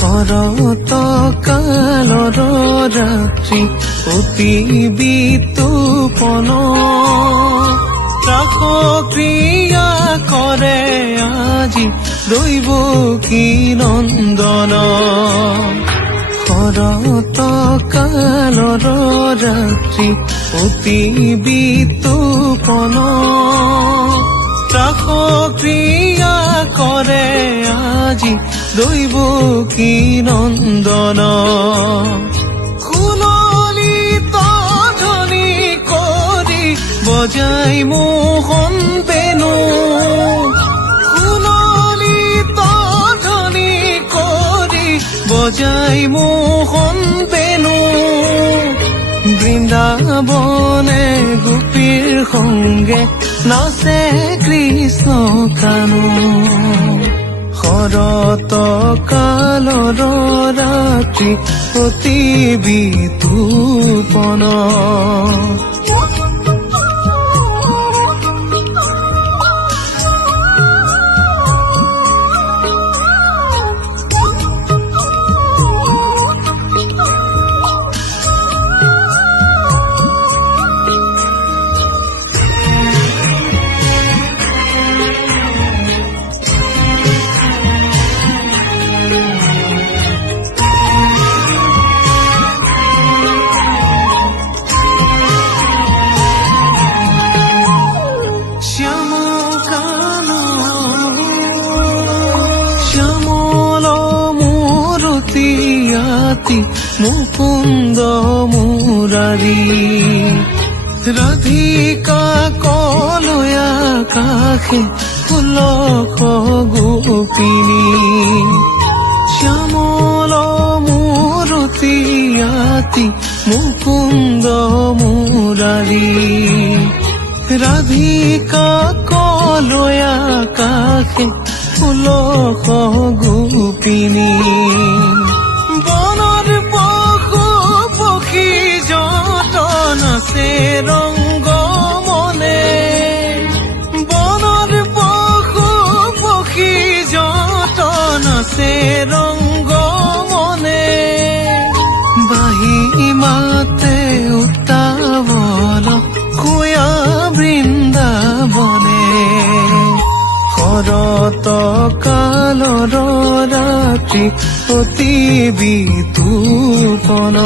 শৰৎ কালৰ ৰাত্ৰি অতি বিতুপন তাক ক্ৰিয়া কৰে আজি দৈৱকী নন্দন শৰৎ কালৰ ৰাত্ৰি অতি বিতুপন তাক ক্ৰিয়া কৰে আজি দৈৱকী নন্দন কুললিত ধ্বনি কৰি বজাই মোহন বেণু কুললিত ধ্বনি কৰি বজাই মোহন বেণু বৃন্দাবনে গোপীৰ সংগে নাচে কৃষ্ণ কানু শৰৎ কালৰ ৰাত্ৰি অতি বিতুপন মুকুন্দ মুৰাৰী ৰাধিকা কলয়া কাষে ফুলক গোপিনী শ্যামল মূৰতি আতি মুকুন্দ মুৰাৰী ৰাধিকা কলয়া কাষে ফুলক গোপিনী ৰংগ মনে বনৰ পশু পক্ষী যতন আছে ৰংগ মনে বাহি মাতে উত্তাৱল খুয়া বৃন্দাবনে শৰৎ কালৰ ৰাত্ৰি অতি বিতুপন